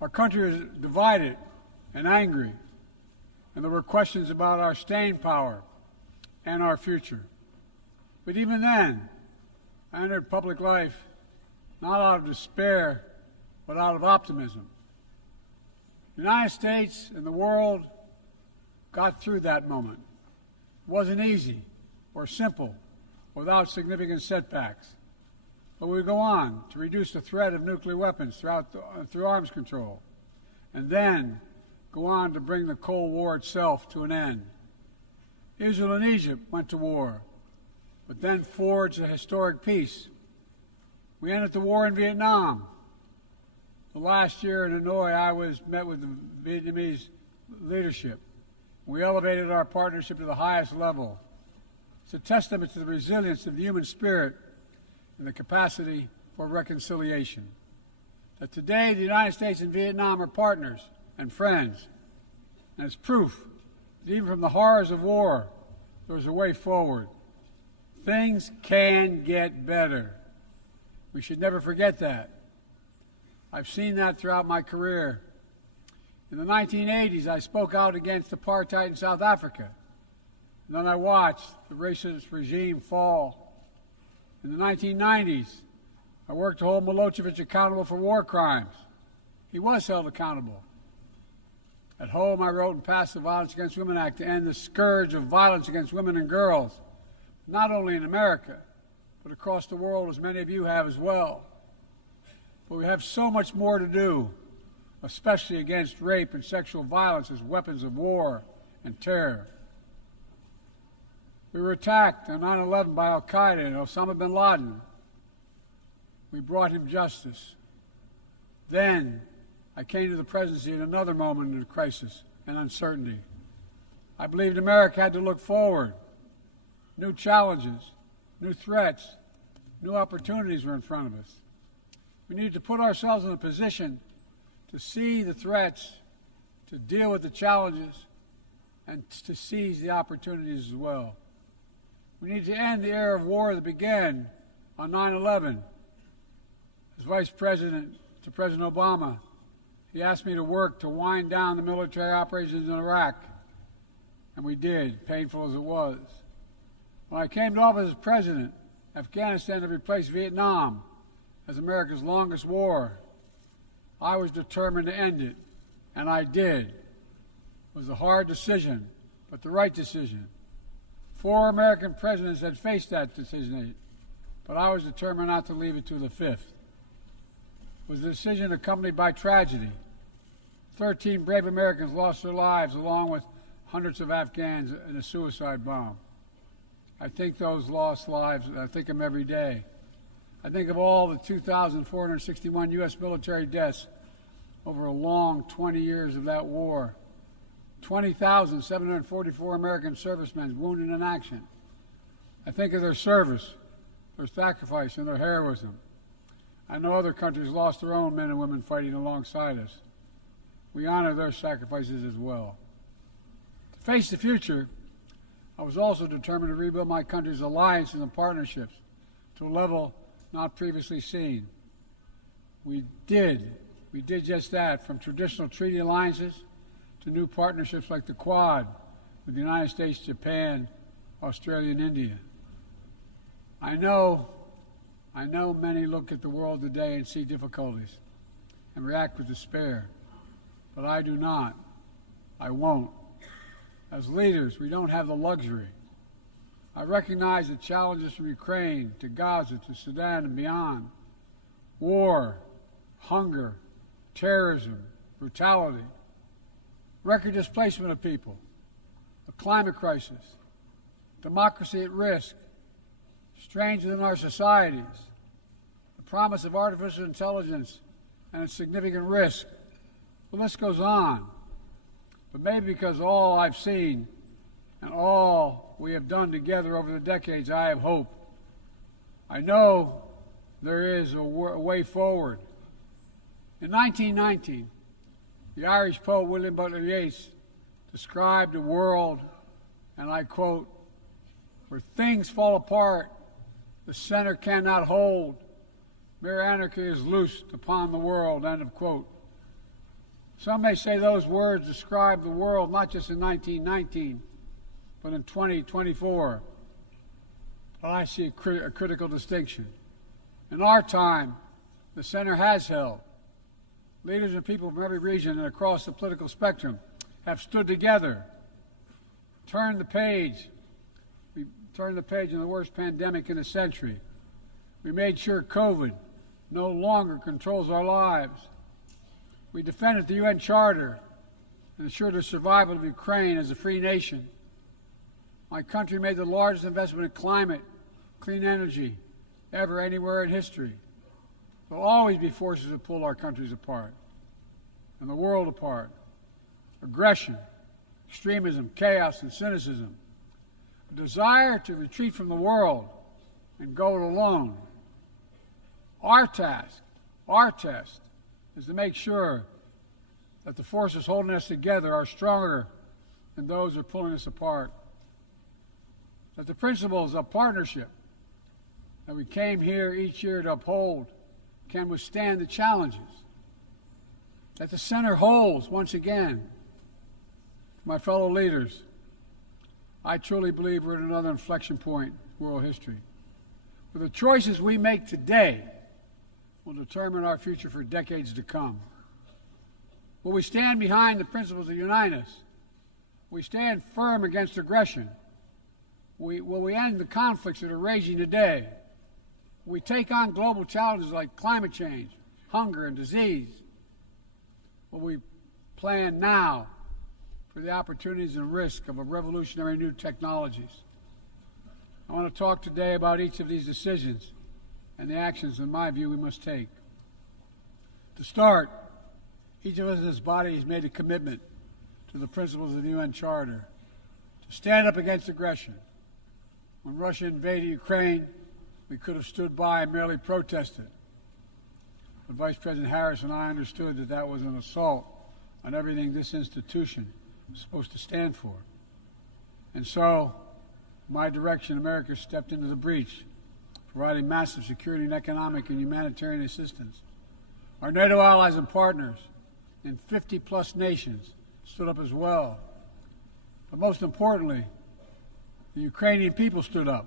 Our country is divided and angry, and there were questions about our staying power and our future. But even then, I entered public life not out of despair, but out of optimism. The United States and the world got through that moment. It wasn't easy or simple without significant setbacks. But we go on to reduce the threat of nuclear weapons through arms control, and then go on to bring the Cold War itself to an end. Israel and Egypt went to war, but then forged a historic peace. We ended the war in Vietnam. The last year in Hanoi, I met with the Vietnamese leadership. We elevated our partnership to the highest level. It's a testament to the resilience of the human spirit and the capacity for reconciliation. That today the United States and Vietnam are partners and friends. And it's proof that even from the horrors of war, there's a way forward. Things can get better. We should never forget that. I've seen that throughout my career. In the 1980s, I spoke out against apartheid in South Africa. And then I watched the racist regime fall. In the 1990s, I worked to hold Milosevic accountable for war crimes. He was held accountable. At home, I wrote and passed the Violence Against Women Act to end the scourge of violence against women and girls, not only in America, but across the world, as many of you have as well. But we have so much more to do, especially against rape and sexual violence as weapons of war and terror. We were attacked on 9/11 by al-Qaeda and Osama bin Laden. We brought him justice. Then I came to the presidency at another moment of crisis and uncertainty. I believed America had to look forward. New challenges, new threats, new opportunities were in front of us. We needed to put ourselves in a position to see the threats, to deal with the challenges, and to seize the opportunities as well. We need to end the era of war that began on 9/11. As Vice President to President Obama, he asked me to work to wind down the military operations in Iraq, and we did, painful as it was. When I came to office as president, Afghanistan had replaced Vietnam as America's longest war. I was determined to end it, and I did. It was a hard decision, but the right decision. 4 American presidents had faced that decision, but I was determined not to leave it to the 5th. It was a decision accompanied by tragedy. 13 brave Americans lost their lives, along with hundreds of Afghans in a suicide bomb. I think those lost lives, I think of them every day. I think of all the 2,461 U.S. military deaths over a long 20 years of that war. 20,744 American servicemen wounded in action. I think of their service, their sacrifice, and their heroism. I know other countries lost their own men and women fighting alongside us. We honor their sacrifices as well. To face the future, I was also determined to rebuild my country's alliances and partnerships to a level not previously seen. We did just that, from traditional treaty alliances to new partnerships like the Quad with the United States, Japan, Australia, and India. I know many look at the world today and see difficulties and react with despair, but I do not. I won't. As leaders, we don't have the luxury. I recognize the challenges from Ukraine to Gaza to Sudan and beyond. War, hunger, terrorism, brutality, record displacement of people, a climate crisis, democracy at risk, strains within our societies, the promise of artificial intelligence and its significant risk. The list goes on. But maybe because all I've seen and all we have done together over the decades, I have hope. I know there is a way forward. In 1919, the Irish poet William Butler Yeats described a world, and I quote, "where things fall apart, the center cannot hold, mere anarchy is loosed upon the world," end of quote. Some may say those words describe the world not just in 1919, but in 2024. But I see a critical distinction. In our time, the center has held. Leaders and people from every region and across the political spectrum have stood together, turned the page. We turned the page on the worst pandemic in a century. We made sure COVID no longer controls our lives. We defended the UN Charter and ensured the survival of Ukraine as a free nation. My country made the largest investment in climate, clean energy, ever anywhere in history. There will always be forces that pull our countries apart and the world apart. Aggression, extremism, chaos, and cynicism. A desire to retreat from the world and go it alone. Our task, our test, is to make sure that the forces holding us together are stronger than those who are pulling us apart. That the principles of partnership that we came here each year to uphold can withstand the challenges. That the center holds once again. My fellow leaders, I truly believe we're at another inflection point in world history. For the choices we make today will determine our future for decades to come. Will we stand behind the principles that unite us? Will we stand firm against aggression? Will we end the conflicts that are raging today? Will we take on global challenges like climate change, hunger, and disease? Will we plan now for the opportunities and risk of a revolutionary new technologies? I want to talk today about each of these decisions and the actions, in my view, we must take. To start, each of us in this body has made a commitment to the principles of the UN Charter to stand up against aggression. When Russia invaded Ukraine, we could have stood by and merely protested. But Vice President Harris and I understood that that was an assault on everything this institution was supposed to stand for. And so, my direction, America stepped into the breach, providing massive security and economic and humanitarian assistance. Our NATO allies and partners in 50-plus nations stood up as well. But most importantly, the Ukrainian people stood up.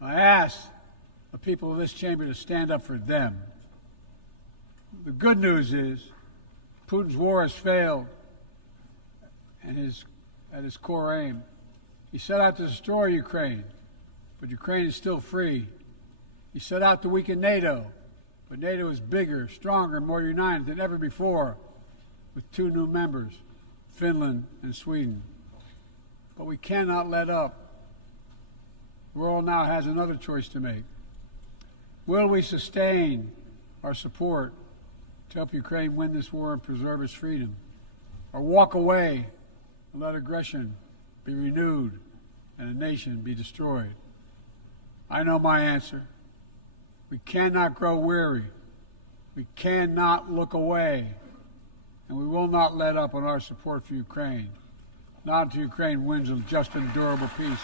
I asked the people of this chamber to stand up for them. The good news is Putin's war has failed and at his core aim. He set out to destroy Ukraine, but Ukraine is still free. He set out to weaken NATO, but NATO is bigger, stronger, and more united than ever before, with 2 new members, Finland and Sweden. But we cannot let up. The world now has another choice to make. Will we sustain our support to help Ukraine win this war and preserve its freedom, or walk away and let aggression be renewed and a nation be destroyed? I know my answer. We cannot grow weary. We cannot look away. And we will not let up on our support for Ukraine. Not until Ukraine wins a just and durable peace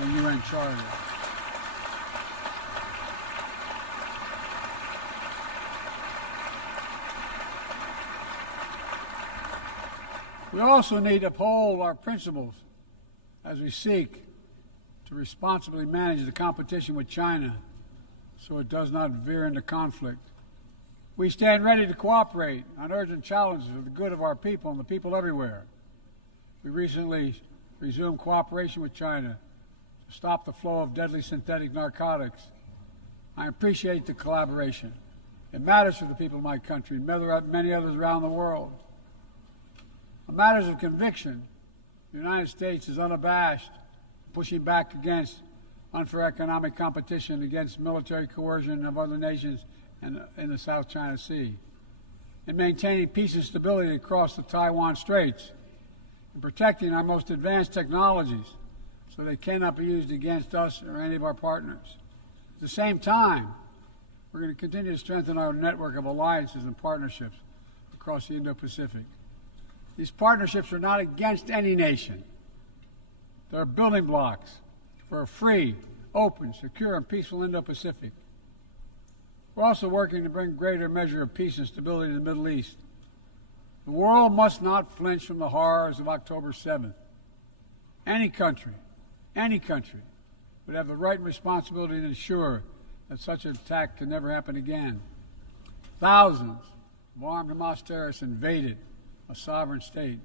in the UN Charter. We also need to uphold our principles as we seek to responsibly manage the competition with China so it does not veer into conflict. We stand ready to cooperate on urgent challenges for the good of our people and the people everywhere. We recently resumed cooperation with China to stop the flow of deadly synthetic narcotics. I appreciate the collaboration. It matters for the people of my country and many others around the world. On matters of conviction, the United States is unabashed, pushing back against unfair economic competition, against military coercion of other nations and in the South China Sea, in maintaining peace and stability across the Taiwan Straits, in protecting our most advanced technologies so they cannot be used against us or any of our partners. At the same time, we're going to continue to strengthen our network of alliances and partnerships across the Indo-Pacific. These partnerships are not against any nation. They're building blocks for a free, open, secure, and peaceful Indo-Pacific. We're also working to bring greater measure of peace and stability to the Middle East. The world must not flinch from the horrors of October 7th. Any country would have the right and responsibility to ensure that such an attack can never happen again. Thousands of armed Hamas terrorists invaded a sovereign state,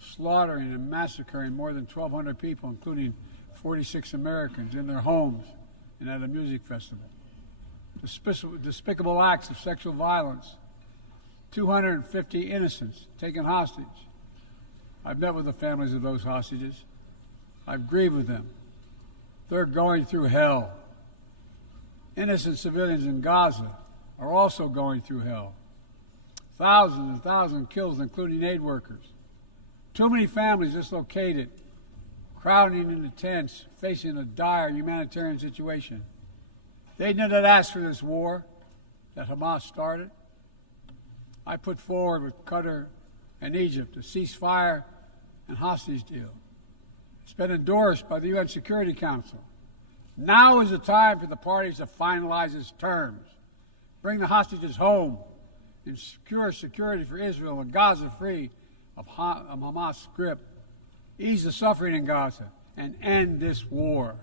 slaughtering and massacring more than 1,200 people, including 46 Americans, in their homes and at a music festival. Despicable acts of sexual violence, 250 innocents taken hostage. I've met with the families of those hostages. I've grieved with them. They're going through hell. Innocent civilians in Gaza are also going through hell. Thousands and thousands killed, including aid workers. Too many families dislocated, crowding into tents, facing a dire humanitarian situation. They did not ask for this war that Hamas started. I put forward with Qatar and Egypt a ceasefire and hostage deal. It's been endorsed by the UN Security Council. Now is the time for the parties to finalize its terms, bring the hostages home, and secure security for Israel and Gaza free of Hamas' grip, ease the suffering in Gaza, and end this war.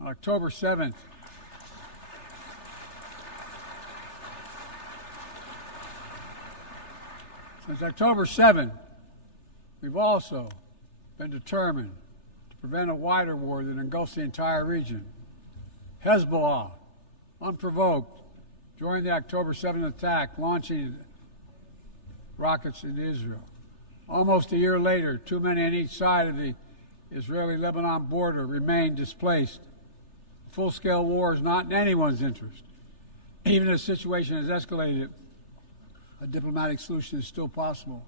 On October 7th, since October 7th, we've also been determined to prevent a wider war that engulfs the entire region. Hezbollah, unprovoked, during the October 7th attack, launching rockets into Israel. Almost a year later, too many on each side of the Israeli-Lebanon border remain displaced. Full-scale war is not in anyone's interest. Even if the situation has escalated, a diplomatic solution is still possible.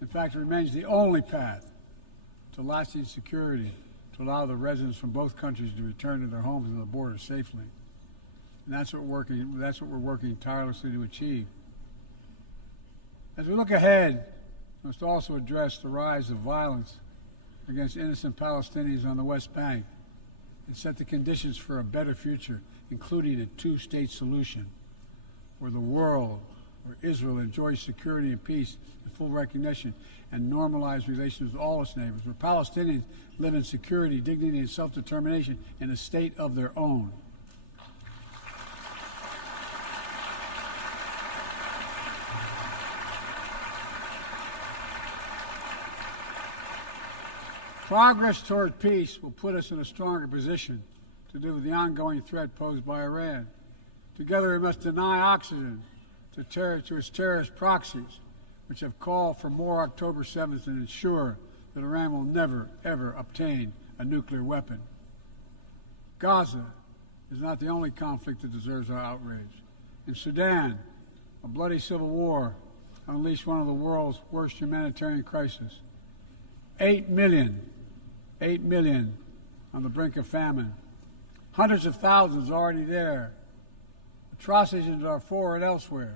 In fact, it remains the only path to lasting security to allow the residents from both countries to return to their homes and the border safely. And that's what we're working tirelessly to achieve. As we look ahead, we must also address the rise of violence against innocent Palestinians on the West Bank and set the conditions for a better future, including a two-state solution where Israel enjoys security and peace and full recognition and normalized relations with all its neighbors, where Palestinians live in security, dignity, and self-determination in a state of their own. Progress toward peace will put us in a stronger position to deal with the ongoing threat posed by Iran. Together, we must deny oxygen to its terrorist proxies, which have called for more October 7th and ensure that Iran will never, ever obtain a nuclear weapon. Gaza is not the only conflict that deserves our outrage. In Sudan, a bloody civil war unleashed one of the world's worst humanitarian crises. 8 million on the brink of famine. Hundreds of thousands already there. Atrocities in Darfur and elsewhere.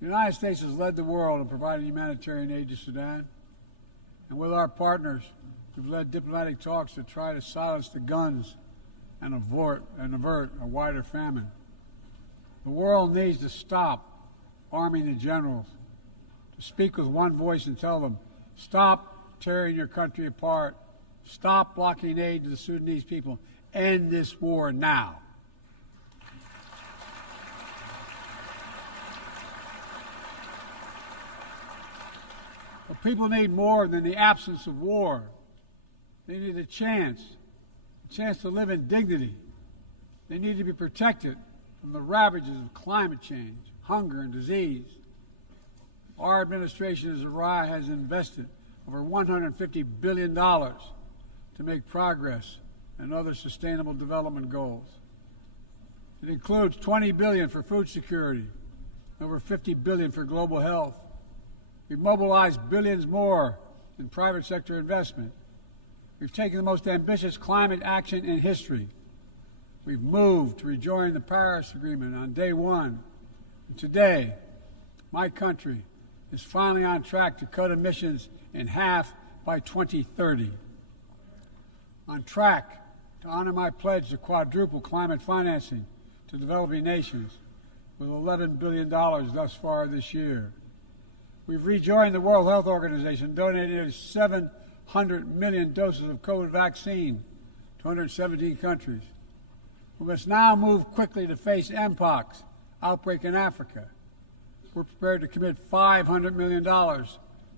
The United States has led the world in providing humanitarian aid to Sudan. And with our partners, we've led diplomatic talks to try to silence the guns and avert a wider famine. The world needs to stop arming the generals, to speak with one voice and tell them, stop tearing your country apart, stop blocking aid to the Sudanese people, end this war now. But people need more than the absence of war. They need a chance to live in dignity. They need to be protected from the ravages of climate change, hunger, and disease. Our administration has invested over $150 billion to make progress in other sustainable development goals. It includes $20 billion for food security, over $50 billion for global health. We've mobilized billions more in private sector investment. We've taken the most ambitious climate action in history. We've moved to rejoin the Paris Agreement on day one. And today, my country is finally on track to cut emissions in half by 2030. On track to honor my pledge to quadruple climate financing to developing nations with $11 billion thus far this year. We've rejoined the World Health Organization, donating nearly 700 million doses of COVID vaccine to 117 countries. We must now move quickly to face Mpox outbreak in Africa. We're prepared to commit $500 million to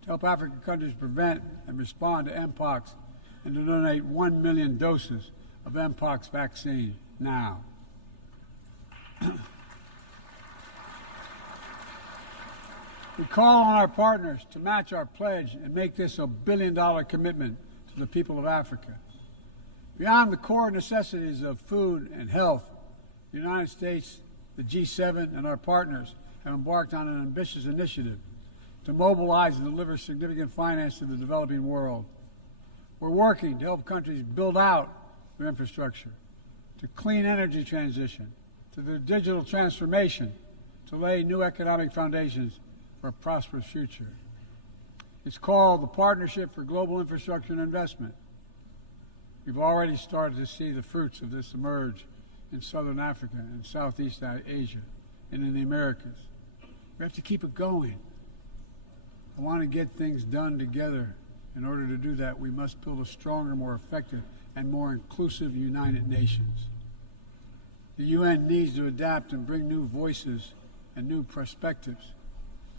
help African countries prevent and respond to Mpox and to donate 1 million doses of Mpox vaccine now. We call on our partners to match our pledge and make this a billion-dollar commitment to the people of Africa. Beyond the core necessities of food and health, the United States, the G7, and our partners have embarked on an ambitious initiative to mobilize and deliver significant finance to the developing world. We're working to help countries build out their infrastructure, to clean energy transition, to the digital transformation, to lay new economic foundations for a prosperous future. It's called the Partnership for Global Infrastructure and Investment. We've already started to see the fruits of this emerge in Southern Africa and Southeast Asia and in the Americas. We have to keep it going. I want to get things done together. In order to do that, we must build a stronger, more effective, and more inclusive United Nations. The UN needs to adapt and bring new voices and new perspectives.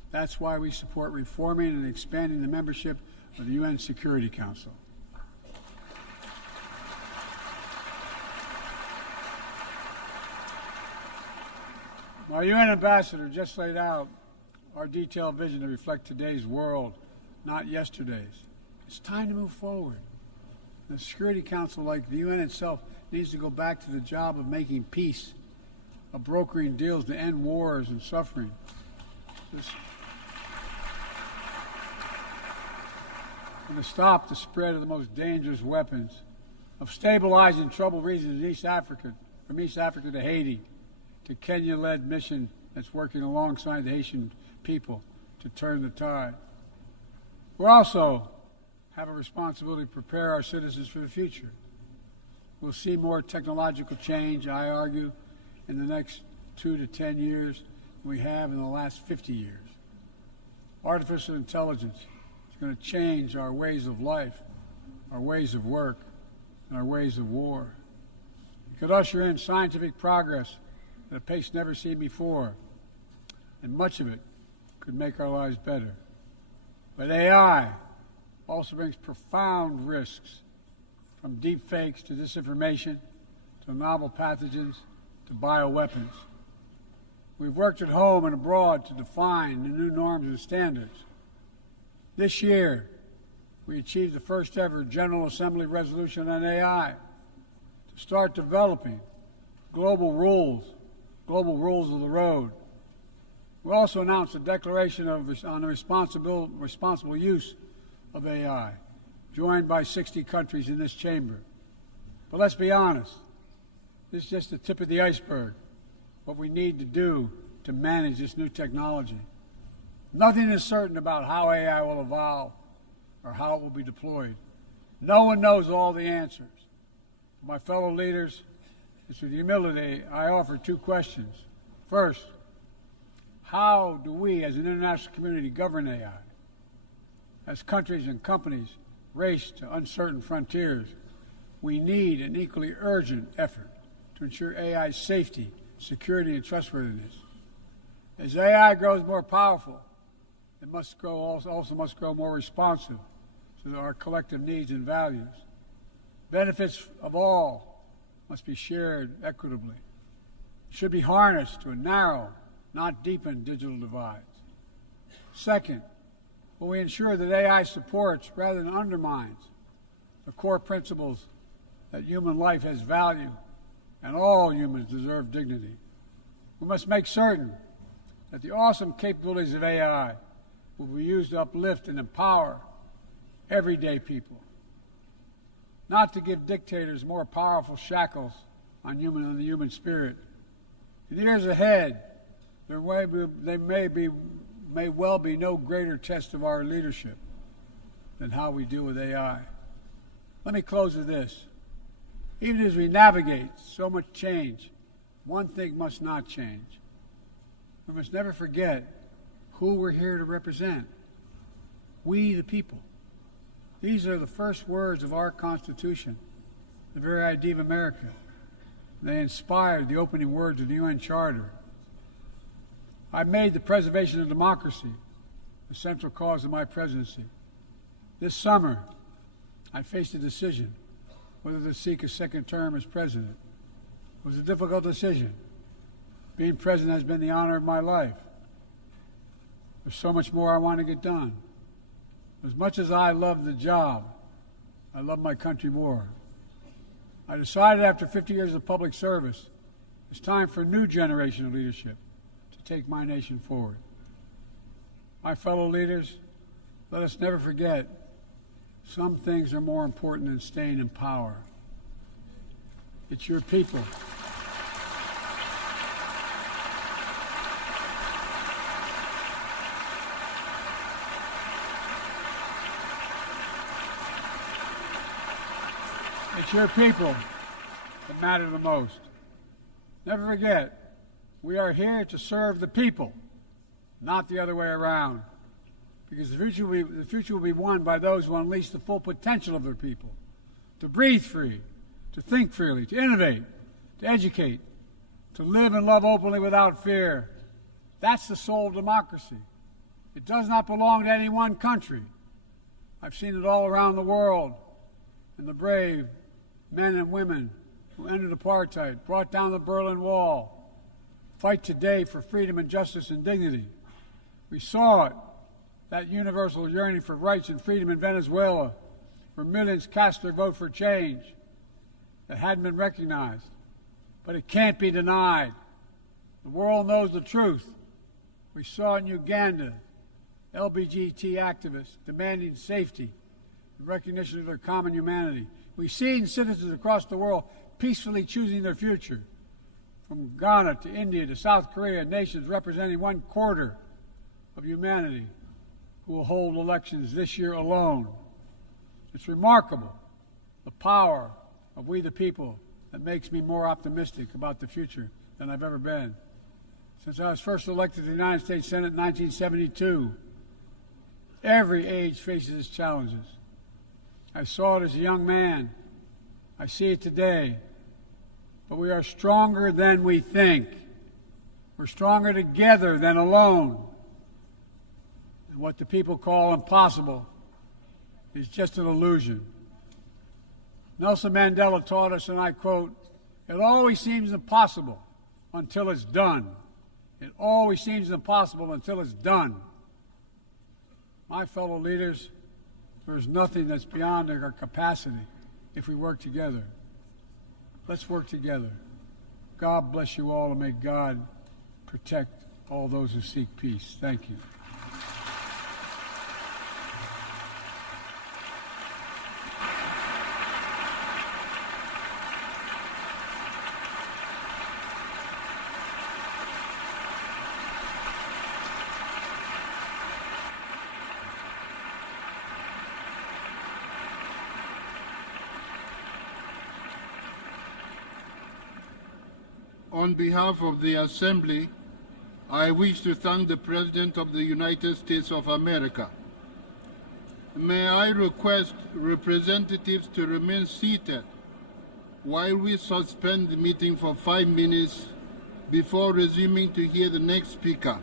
That's why we support reforming and expanding the membership of the UN Security Council. My UN ambassador just laid out our detailed vision to reflect today's world, not yesterday's. It's time to move forward. The Security Council, like the UN itself, needs to go back to the job of making peace, of brokering deals to end wars and suffering. And to stop the spread of the most dangerous weapons, of stabilizing troubled regions in East Africa, from East Africa to Haiti, to Kenya-led mission that's working alongside the Haitian people to turn the tide. We also have a responsibility to prepare our citizens for the future. We'll see more technological change, I argue, in the next 2 to 10 years than we have in the last 50 years. Artificial intelligence is going to change our ways of life, our ways of work, and our ways of war. It could usher in scientific progress at a pace never seen before, and much of it could make our lives better. But AI also brings profound risks, from deep fakes to disinformation, to novel pathogens, to bioweapons. We've worked at home and abroad to define the new norms and standards. This year, we achieved the first ever General Assembly resolution on AI to start developing global rules of the road. We also announced a declaration on the responsible use of AI, joined by 60 countries in this chamber. But let's be honest, this is just the tip of the iceberg, what we need to do to manage this new technology. Nothing is certain about how AI will evolve or how it will be deployed. No one knows all the answers. My fellow leaders, it's with humility I offer 2 questions. First, how do we as an international community govern AI? As countries and companies race to uncertain frontiers, we need an equally urgent effort to ensure AI's safety, security, and trustworthiness. As AI grows more powerful, it also must grow more responsive to our collective needs and values. Benefits of all must be shared equitably. It should be harnessed to narrow, not deepen, digital divides. Second, will we ensure that AI supports rather than undermines the core principles that human life has value and all humans deserve dignity? We must make certain that the awesome capabilities of AI will be used to uplift and empower everyday people, not to give dictators more powerful shackles on the human spirit. In the years ahead, there may well be no greater test of our leadership than how we deal with AI. Let me close with this. Even as we navigate so much change, one thing must not change. We must never forget who we're here to represent. We the people. These are the first words of our Constitution, the very idea of America. They inspired the opening words of the UN Charter. I made the preservation of democracy the central cause of my presidency. This summer, I faced a decision whether to seek a second term as president. It was a difficult decision. Being president has been the honor of my life. There's so much more I want to get done. As much as I love the job, I love my country more. I decided after 50 years of public service, it's time for a new generation of leadership to take my nation forward. My fellow leaders, let us never forget, some things are more important than staying in power. It's your people. It's your people that matter the most. Never forget, we are here to serve the people, not the other way around. Because the future will be won by those who unleash the full potential of their people, to breathe free, to think freely, to innovate, to educate, to live and love openly without fear. That's the soul of democracy. It does not belong to any one country. I've seen it all around the world, and the brave men and women who ended apartheid, brought down the Berlin Wall, fight today for freedom and justice and dignity. We saw it, that universal yearning for rights and freedom in Venezuela, where millions cast their vote for change that hadn't been recognized. But it can't be denied. The world knows the truth. We saw in Uganda, LGBT activists demanding safety and recognition of their common humanity. We've seen citizens across the world peacefully choosing their future, from Ghana to India to South Korea, nations representing 1/4 of humanity who will hold elections this year alone. It's remarkable, the power of we the people, that makes me more optimistic about the future than I've ever been. Since I was first elected to the United States Senate in 1972, every age faces its challenges. I saw it as a young man. I see it today. But we are stronger than we think. We're stronger together than alone. And what the people call impossible is just an illusion. Nelson Mandela taught us, and I quote, "It always seems impossible until it's done. It always seems impossible until it's done." My fellow leaders, there's nothing that's beyond our capacity if we work together. Let's work together. God bless you all, and may God protect all those who seek peace. Thank you. On behalf of the Assembly, I wish to thank the President of the United States of America. May I request representatives to remain seated while we suspend the meeting for 5 minutes before resuming to hear the next speaker.